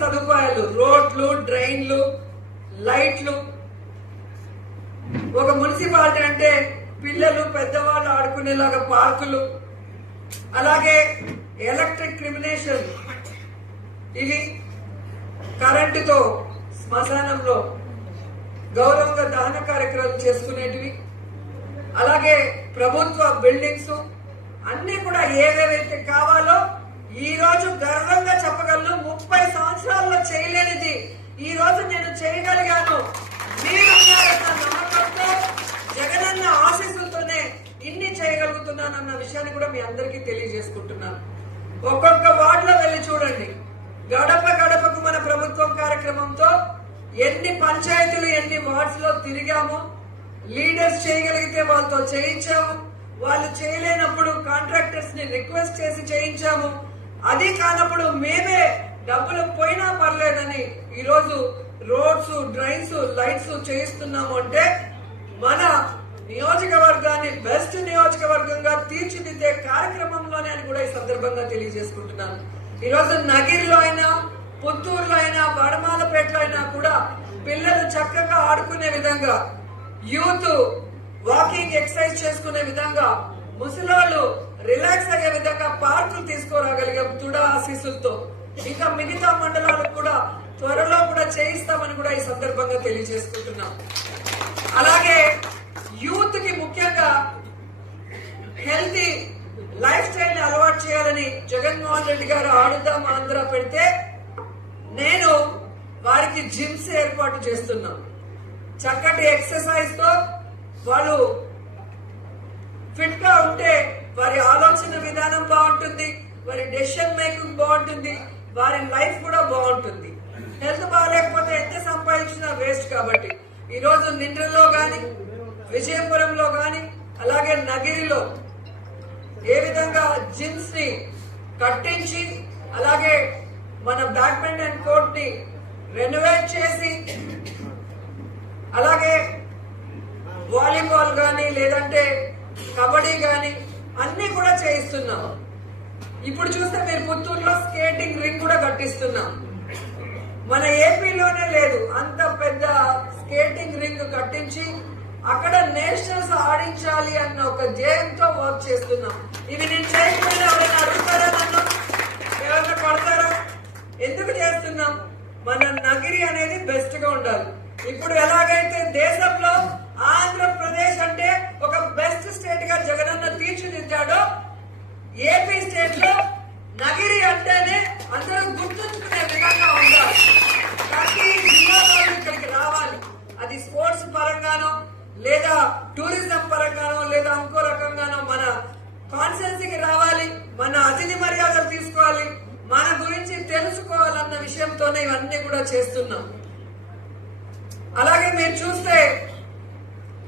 సదుపాయాలు, రోడ్లు, డ్రైన్లు, లైట్లు. ఒక మున్సిపాలిటీ అంటే పిల్లలు పెద్దవాళ్ళు ఆడుకునేలాగా పార్కులు, అలాగే ఎలక్ట్రిక్ క్రిమినేషన్, ఇవి కరెంటుతో శ్మశానంలో గౌరవంగా దహన కార్యక్రమాలు చేసుకునేటివి, అలాగే ప్రభుత్వ బిల్డింగ్స్ అన్ని కూడా ఏవేవైతే కావాలో ఈ రోజు గర్వంగా చెప్పగలను. 30 సంవత్సరాల్లో చేయలేనిది ఈ రోజు నేను చేయగలిగాను. మీరున్నారన్న నమ్మకంతో, జగనన్న ఆశీస్సులతోనే ఇన్ని చేయగలుగుతున్నానన్న విషయాన్ని కూడా మీ అందరికీ తెలియజేసుకుంటున్నాను. ఒక్కొక్క వార్డులో వెళ్ళి చూడండి. గడప గడపకు మన ప్రభుత్వం కార్యక్రమంతో ఎన్ని పంచాయతీలు, ఎన్ని వార్డ్స్ లో తిరిగాము. లీడర్స్ చేయగలిగితే వాళ్ళతో చేయించాము, వాళ్ళు చేయలేనప్పుడు కాంట్రాక్టర్స్ ని రిక్వెస్ట్ చేసి చేయించాము. అది కానప్పుడు మేమే డబ్బులు పోయినా పర్లేదని ఈరోజు రోడ్స్, డ్రైన్స్, లైట్స్ చేయిస్తున్నాము. అంటే మన నియోజకవర్గాన్ని బెస్ట్ నియోజకవర్గంగా తీర్చిదిద్దే కార్యక్రమంలోనే అని కూడా ఈ సందర్భంగా తెలియజేసుకుంటున్నాను. ఈరోజు నగిరిలో అయినా, పుత్తూరులో అయినా, వడమాలపేటలో అయినా కూడా పిల్లలు చక్కగా ఆడుకునే విధంగా, యూత్ వాకింగ్ ఎక్సర్సైజ్ చేసుకునే విధంగా, ముసలోళ్ళు రిలాక్స్ అయ్యే విధంగా పార్కులు తీసుకురాగలిగాం తుడా ఆశీస్సులతో. ఇంకా మిగతా మండలాలకు కూడా త్వరలో కూడా చేయిస్తామని కూడా ఈ సందర్భంగా తెలియజేసుకుంటున్నాం. అలాగే యూత్ కి ముఖ్యంగా హెల్తీ లైఫ్ స్టైల్ ని అలవాటు చేయాలని జగన్మోహన్ రెడ్డి గారు ఆడుదాం ఆంధ్ర పెడితే నేను వారికి జిమ్స్ ఏర్పాటు చేస్తున్నాం. చక్కటి ఎక్సర్సైజ్ తో వాళ్ళు ఫిట్ గా ఉంటే వారి ఆలోచన విధానం బాగుంటుంది, వారి డెసిషన్ మేకింగ్ బాగుంటుంది, వారి లైఫ్ కూడా బాగుంటుంది. హెల్త్ బాగాలేకపోతే ఎంత సంపాదించినా వేస్ట్. కాబట్టి ఈ రోజు నిండ్రలో గాని, విజయపురంలో గాని, అలాగే నగిరిలో ఏ విధంగా జిమ్స్ ని కట్టించి, అలాగే మన బ్యాడ్మింటన్ కోర్ట్ ని రెనోవేట్ చేసి, అలాగే వాలీబాల్ గాని, లేదంటే కబడ్డీ గాని అన్ని కూడా చేయిస్తున్నాం. ఇప్పుడు చూస్తే మీరు పుత్తూరులో స్కేటింగ్ రింగ్ కూడా కట్టిస్తున్నాం. మన ఏపీలోనే లేదు అంత పెద్ద స్కేటింగ్ రింగ్ కట్టించి అక్కడ నేషనల్స్ ఆడించాలి అన్న ఒక ధ్యేయంతో వర్క్ చేస్తున్నాం. ఇవి నేను చేయకపోయినా ఎవరైనా అడుగుతారా, నన్ను ఎవరైనా పడతారా? ఎందుకు చేస్తున్నాం? మన నగిరి అనేది బెస్ట్ గా ఉండాలి. ఇప్పుడు ఎలాగైతే దేశంలో ఆంధ్రప్రదేశ్ అంటే ఒక బెస్ట్ స్టేట్ గా జగనన్న తీర్చిదిద్దాడో, ఏపీ స్టేట్ లో నగిరి అంటేనే అందరూ గుర్తుంచుకునే విధంగా ఉండాలి. ప్రతి జిల్లాలో ఇక్కడికి రావాలి. అది స్పోర్ట్స్ పరంగానో, లేదా టూరిజం పరంగానో, లేదా ఇంకో రకంగానో మన కాన్స్టిట్యున్సీకి రావాలి. మన అతిథి మర్యాదలు తీసుకోవాలి, మన గురించి తెలుసుకోవాలన్న విషయంతోనే ఇవన్నీ కూడా చేస్తున్నాం. అలాగే మీరు చూస్తే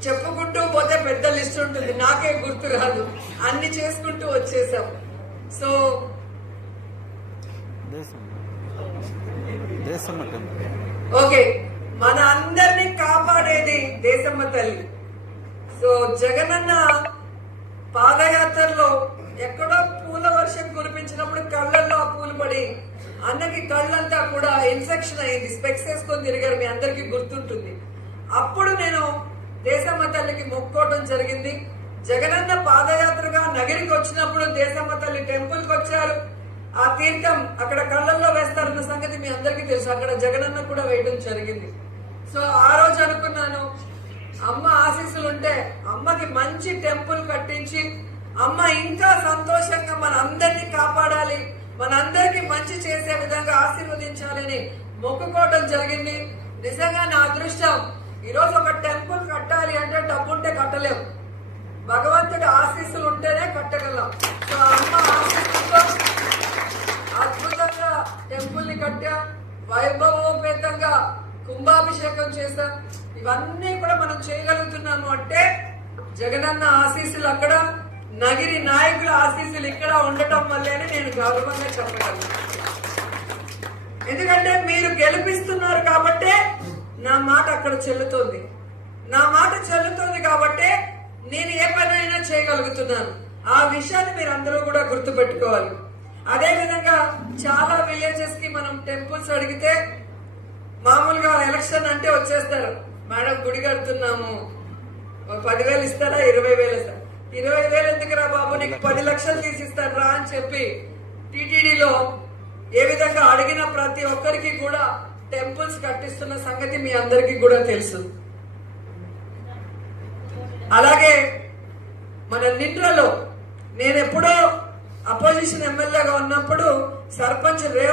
చెప్పుకుంటూ పోతే పెద్ద లిస్ట్ ఉంటుంది, నాకే గుర్తు రాదు, అన్ని చేసుకుంటూ వచ్చేసాం. సో ఓకే, మన అందరినీ కాపాడేది దేశమ్మ తల్లి. సో జగనన్న పాదయాత్రలో ఎక్కడో పూల వర్షం కురిపించినప్పుడు కళ్ళల్లో ఆ పూలు పడి అన్నకి కళ్ళంతా కూడా ఇన్ఫెక్షన్ అయింది, స్పెక్స్ వేసుకొని తిరిగారు, మీ అందరికీ గుర్తుంటుంది. అప్పుడు నేను దేశమ్మ తల్లికి మొక్కుకోవడం జరిగింది. జగనన్న పాదయాత్రగా నగరికి వచ్చినప్పుడు దేశమ్మ తల్లి టెంపుల్ కి వచ్చారు. ఆ తీర్థం అక్కడ కళ్ళల్లో వేస్తారన్న సంగతి మీ అందరికీ తెలుసు. అక్కడ జగనన్న కూడా వేయడం జరిగింది. సో ఆ రోజు అనుకున్నాను, అమ్మ ఆశీస్సులు ఉంటే అమ్మకి మంచి టెంపుల్ కట్టించి అమ్మ ఇంకా సంతోషంగా మన అందరినీ కాపాడాలి, మనందరికీ మంచి చేసే విధంగా ఆశీర్వదించాలని మొక్కుకోవడం జరిగింది. నిజంగా నా అదృష్టం. ఈరోజు ఒక టెంపుల్ కట్టాలి అంటే డబ్బుంటే కట్టలేము, భగవంతుడి ఆశీస్సులు ఉంటేనే కట్టగలం. సో అమ్మ ఆశీస్సులతో అద్భుతంగా టెంపుల్ ని కట్టా, వైభవోపేతంగా కుంభాభిషేకం చేశాం. ఇవన్నీ కూడా మనం చేయగలుగుతున్నాము అంటే జగనన్న ఆశీస్సులు అక్కడ, నగిరి నాయకుల ఆశీస్సులు ఇక్కడ ఉండటం వల్లేనే నేను గౌరవంగా చెప్పగలను. ఎందుకంటే మీరు గెలిపిస్తున్నారు కాబట్టే నా మాట అక్కడ చెల్లుతోంది, నా మాట చెల్లుతోంది కాబట్టే నేను ఏ పనైనా చేయగలుగుతున్నాను. ఆ విషయాన్ని మీరు అందరూ కూడా గుర్తుపెట్టుకోవాలి. అదే విధంగా చాలా విలేజెస్ కి మనం టెంపుల్స్ అడిగితే మామూలుగా ఎలక్షన్ అంటే వచ్చేస్తారు, మేడం గుడి కడుతున్నాము 10,000 ఇస్తారా 20,000 ఇస్తారా, 20,000 ఎందుకురా బాబు నీకు 10 లక్షలు తీసిస్తాను రా అని చెప్పి టీటీడీలో ఏ విధంగా అడిగిన ప్రతి ఒక్కరికి కూడా టెంపుల్స్ కట్టిస్తున్న సంగతి మీ అందరికీ కూడా తెలుసు. అలాగే మన నింద్రలో నేను ఎప్పుడో అపోజిషన్ ఎమ్మెల్యేగా ఉన్నప్పుడు సర్పంచ్ రేవంత్